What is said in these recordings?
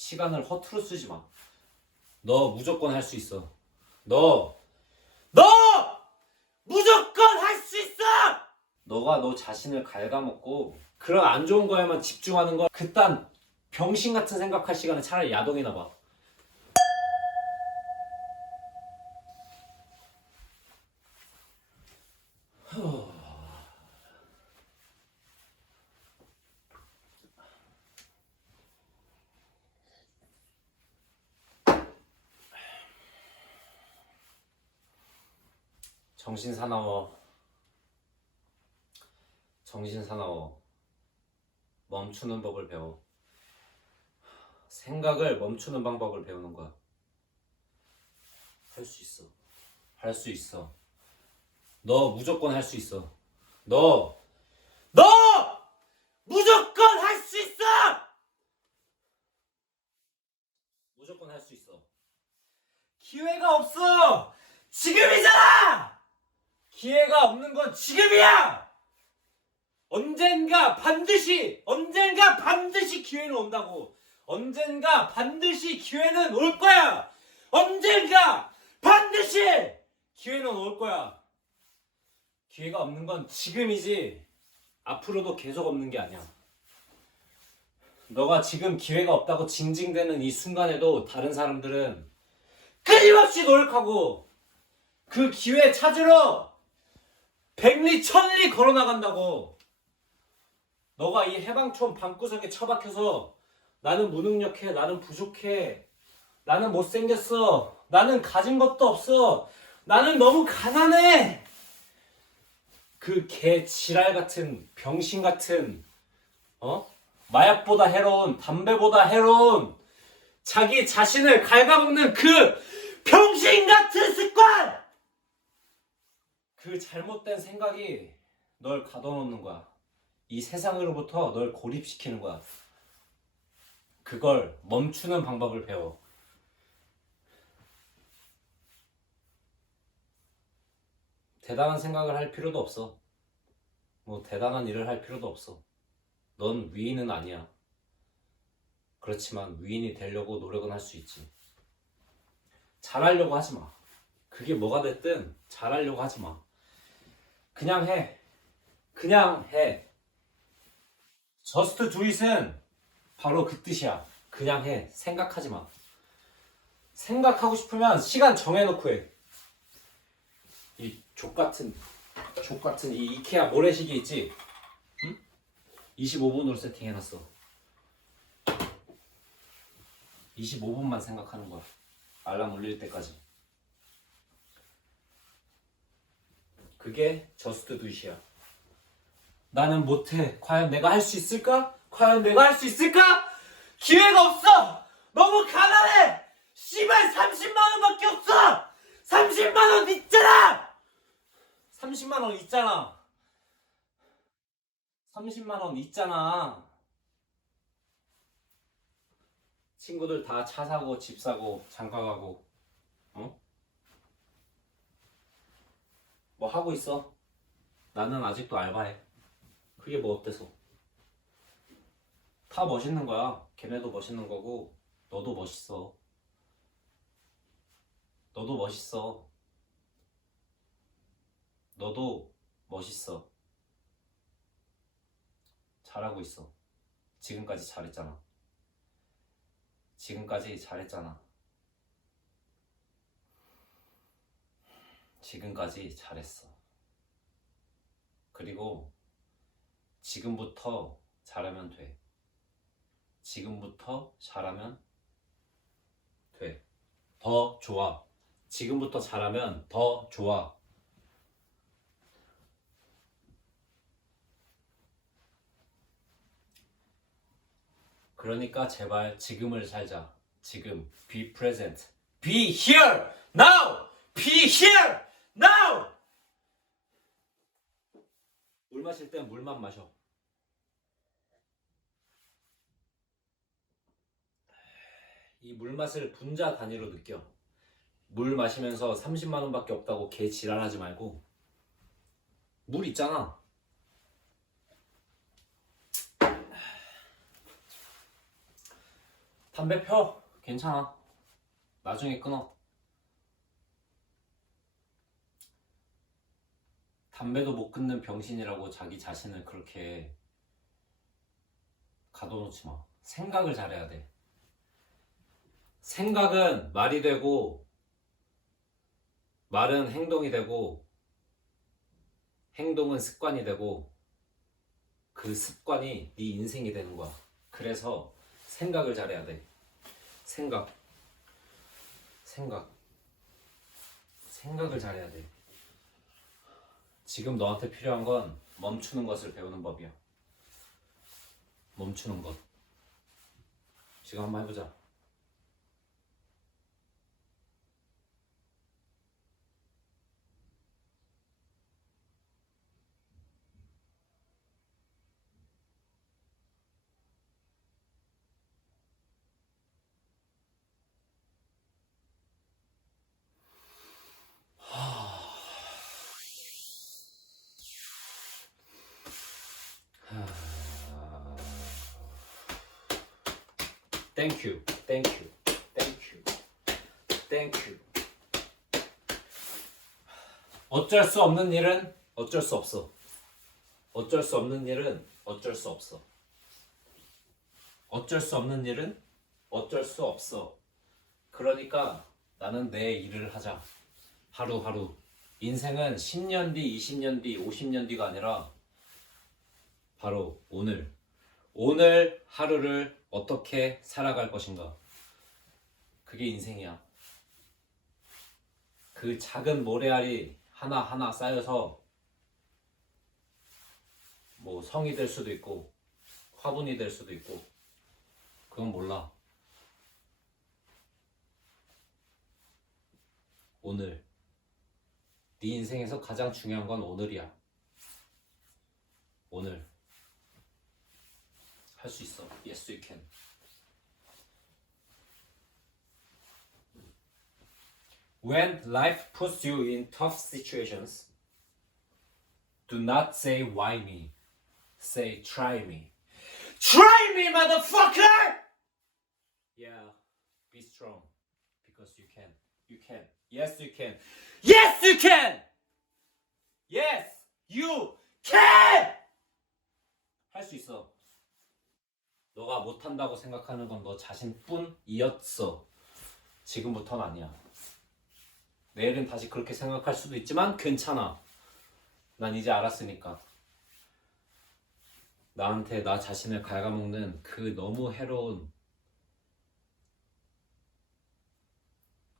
시간을 허투루 쓰지 마. 너 무조건 할 수 있어. 너, 너 무조건 할 수 있어. 너가 너 자신을 갉아먹고 그런 안 좋은 거에만 집중하는 거 그딴 병신 같은 생각할 시간에 차라리 야동이나 봐. 정신 사나워. 정신 사나워. 멈추는 법을 배워. 생각을 멈추는 방법을 배우는 거야. 할 수 있어. 할 수 있어. 너 무조건 할 수 있어. 너, 너 무조건 할 수 있어. 무조건 할 수 있어. 기회가 없어. 지금이잖아. 기회가 없는 건 지금이야. 언젠가 반드시, 언젠가 반드시 기회는 온다고. 언젠가 반드시 기회는 올 거야. 언젠가 반드시 기회는 올 거야. 기회가 없는 건 지금이지. 앞으로도 계속 없는 게 아니야. 너가 지금 기회가 없다고 징징대는 이 순간에도 다른 사람들은 끊임없이 노력하고 그 기회 찾으러 백리 천리 걸어 나간다고. 너가 이 해방촌 방구석에 처박혀서 나는 무능력해, 나는 부족해, 나는 못생겼어, 나는 가진 것도 없어, 나는 너무 가난해. 그 개 지랄 같은 병신 같은 어 마약보다 해로운 담배보다 해로운 자기 자신을 갉아먹는 그 병신 같은 습관 그 잘못된 생각이 널 가둬놓는 거야 이 세상으로부터 널 고립시키는 거야 그걸 멈추는 방법을 배워 대단한 생각을 할 필요도 없어. 뭐 대단한 일을 할 필요도 없어. 넌 위인은 아니야. 그렇지만 위인이 되려고 노력은 할 수 있지. 잘하려고 하지 마. 그게 뭐가 됐든 잘하려고 하지 마. 그냥 해. 그냥 해. 저스트 두잇은 바로 그 뜻이야. 그냥 해. 생각하지 마. 생각하고 싶으면 시간 정해놓고 해. 이 족같은 족같은 이 이케아 모래시계 있지? 응? 25분으로 세팅해놨어 25분만 생각하는 거야 알람 울릴 때까지 그게 저스트 두시야 나는 못해 과연 내가 할 수 있을까? 과연 내가 할 수 있을까? 기회가 없어 너무 가난해 씨발 30만 원밖에 없어 30만 원 있잖아 30만 원 있잖아. 30만 원 있잖아. 친구들 다 차 사고, 집 사고, 장가 가고, 어? 뭐 하고 있어? 나는 아직도 알바해. 그게 뭐 어때서? 다 멋있는 거야. 걔네도 멋있는 거고, 너도 멋있어. 너도 멋있어. 너도 멋있어. 잘하고 있어. 지금까지 잘했잖아. 지금까지 잘했잖아. 지금까지 잘했어. 그리고 지금부터 잘하면 돼. 지금부터 잘하면 돼. 더 좋아. 지금부터 잘하면 더 좋아. 그러니까 제발 지금을 살자. 지금 be present. be here now. be here now. 물 마실 땐 물만 마셔. 이 물 맛을 분자 단위로 느껴. 물 마시면서 30만 원밖에 없다고 개 지랄하지 말고 물 있잖아. 담배 펴. 괜찮아. 나중에 끊어. 담배도 못 끊는 병신이라고 자기 자신을 그렇게 가둬놓지 마. 생각을 잘해야 돼. 생각은 말이 되고, 말은 행동이 되고, 행동은 습관이 되고, 그 습관이 네 인생이 되는 거야. 그래서 생각을 잘해야 돼. 생각. 생각. 생각을 잘해야 돼. 지금 너한테 필요한 건 멈추는 것을 배우는 법이야. 멈추는 것. 지금 한번 해보자. Thank you, thank you, thank you, thank you. 어쩔 수 없는 일은 어쩔 수 없어. 어쩔 수 없는 일은 어쩔 수 없어. 어쩔 수 없는 일은 어쩔 수 없어. 그러니까 나는 내 일을 하자. 하루하루. 인생은 10년 뒤, 20년 뒤, 50년 뒤가 아니라 바로 오늘. 오늘 하루를 어떻게 살아갈 것인가. 그게 인생이야. 그 작은 모래알이 하나하나 쌓여서 뭐 성이 될 수도 있고 화분이 될 수도 있고 그건 몰라. 오늘 네 인생에서 가장 중요한 건 오늘이야. 오늘 할 수 있어. Yes, you can. When life puts you in tough situations, do not say why me. Say try me. Try me, motherfucker! Yeah, be strong because you can. You can. Yes, you can. Yes, you can! Yes, you can! 할 수 있어. 너가 못한다고 생각하는 건 너 자신뿐이었어. 지금부터는 아니야. 내일은 다시 그렇게 생각할 수도 있지만 괜찮아. 난 이제 알았으니까. 나한테 나 자신을 갉아먹는 그 너무 해로운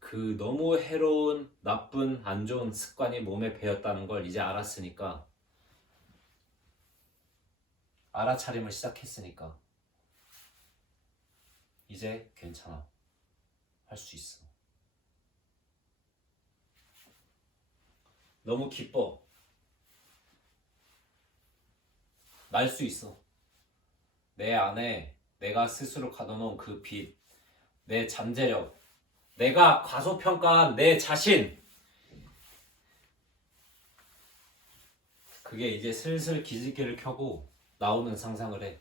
그 너무 해로운 나쁜 안 좋은 습관이 몸에 배었다는 걸 이제 알았으니까 알아차림을 시작했으니까 이제 괜찮아. 할 수 있어. 너무 기뻐. 날 수 있어. 내 안에 내가 스스로 가둬놓은 그 빛, 내 잠재력, 내가 과소평가한 내 자신. 그게 이제 슬슬 기지개를 켜고 나오는 상상을 해.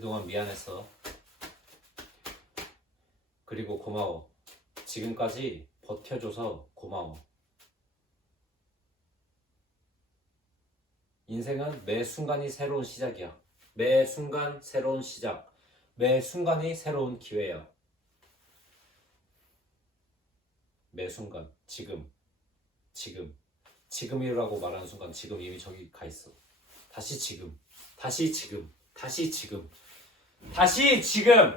그동안 미안했어. 그리고 고마워. 지금까지 버텨줘서 고마워. 인생은 매 순간이 새로운 시작이야. 매 순간 새로운 시작. 매 순간이 새로운 기회야. 매 순간, 지금, 지금, 지금이라고 말하는 순간 지금 이미 저기 가 있어. 다시 지금, 다시 지금, 다시 지금, 다시 지금.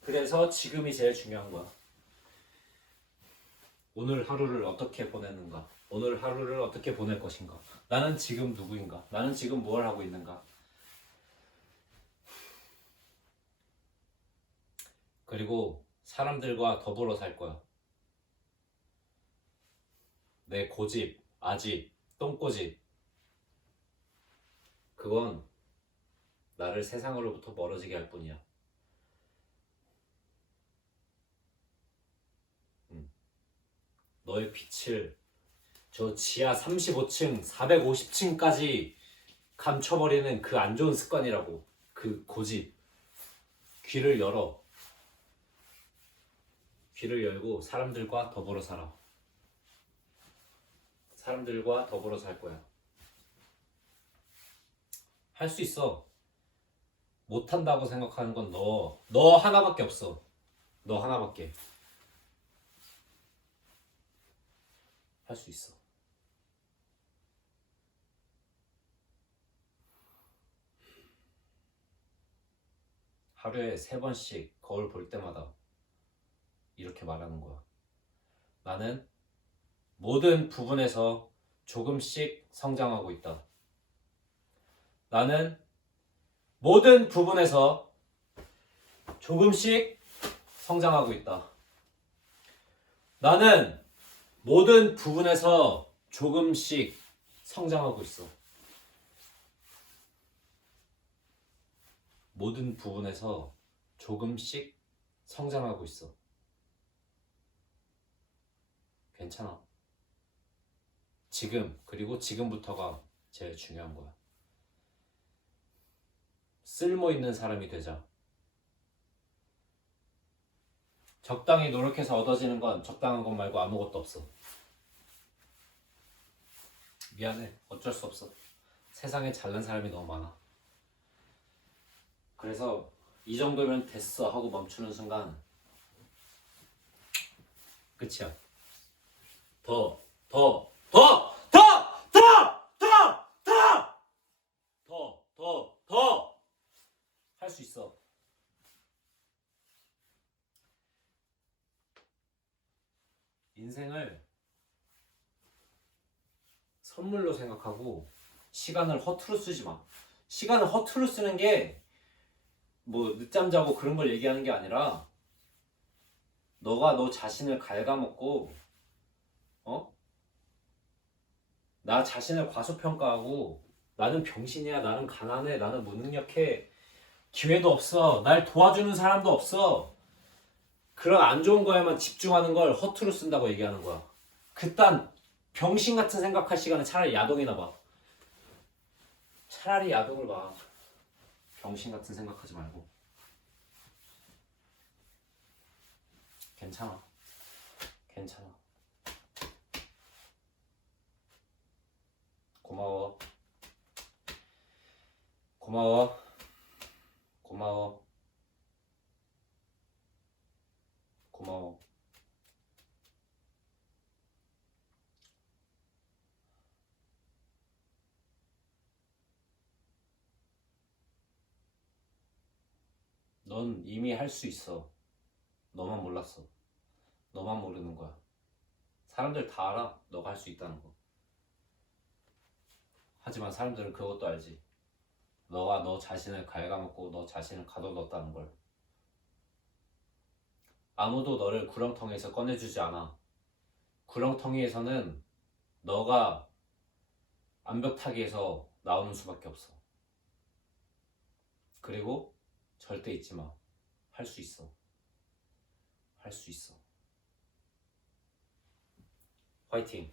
그래서 지금이 제일 중요한 거야. 오늘 하루를 어떻게 보내는가? 오늘 하루를 어떻게 보낼 것인가? 나는 지금 누구인가? 나는 지금 뭘 하고 있는가? 그리고 사람들과 더불어 살 거야. 내 고집, 아집, 똥꼬집. 그건 나를 세상으로부터 멀어지게 할 뿐이야. 음. 너의 빛을 저 지하 35층, 450층까지 감춰버리는 그 안 좋은 습관이라고 그 고집. 귀를 열어. 귀를 열고 사람들과 더불어 살아. 사람들과 더불어 살 거야. 할 수 있어 못한다고 생각하는 건 너 너 하나밖에 없어 너 하나밖에 할 수 있어 하루에 세 번씩 거울 볼 때마다 이렇게 말하는 거야. 나는 모든 부분에서 조금씩 성장하고 있다. 나는 모든 부분에서 조금씩 성장하고 있다. 나는 모든 부분에서 조금씩 성장하고 있어. 모든 부분에서 조금씩 성장하고 있어. 괜찮아. 지금, 그리고 지금부터가 제일 중요한 거야. 쓸모 있는 사람이 되자. 적당히 노력해서 얻어지는 건 적당한 것 말고 아무것도 없어. 미안해. 어쩔 수 없어. 세상에 잘난 사람이 너무 많아. 그래서 이 정도면 됐어 하고 멈추는 순간 끝이야. 더, 더, 더, 더, 더, 더, 더, 더 할 수 있어. 인생을 선물로 생각하고 시간을 허투루 쓰지 마. 시간을 허투루 쓰는 게 뭐 늦잠 자고 그런 걸 얘기하는 게 아니라 너가 너 자신을 갉아먹고 어? 나 자신을 과소평가하고 나는 병신이야 나는 가난해 나는 무능력해 기회도 없어 날 도와주는 사람도 없어 그런 안 좋은 거에만 집중하는 걸 허투루 쓴다고 얘기하는 거야 그딴 병신 같은 생각할 시간에 차라리 야동이나 봐. 차라리 야동을 봐. 병신 같은 생각하지 말고. 괜찮아. 괜찮아. 고마워. 고마워. 고마워. 고마워 넌 이미 할 수 있어. 너만 몰랐어. 너만 모르는 거야. 사람들 다 알아. 너가 할 수 있다는 거. 하지만 사람들은 그것도 알지. 너가 너 자신을 갉아먹고 너 자신을 가둬뒀다는 걸. 아무도 너를 구렁텅이에서 꺼내주지 않아. 구렁텅이에서는 너가 암벽 타기에서 나오는 수밖에 없어. 그리고 절대 잊지 마. 할 수 있어. 할 수 있어. 화이팅.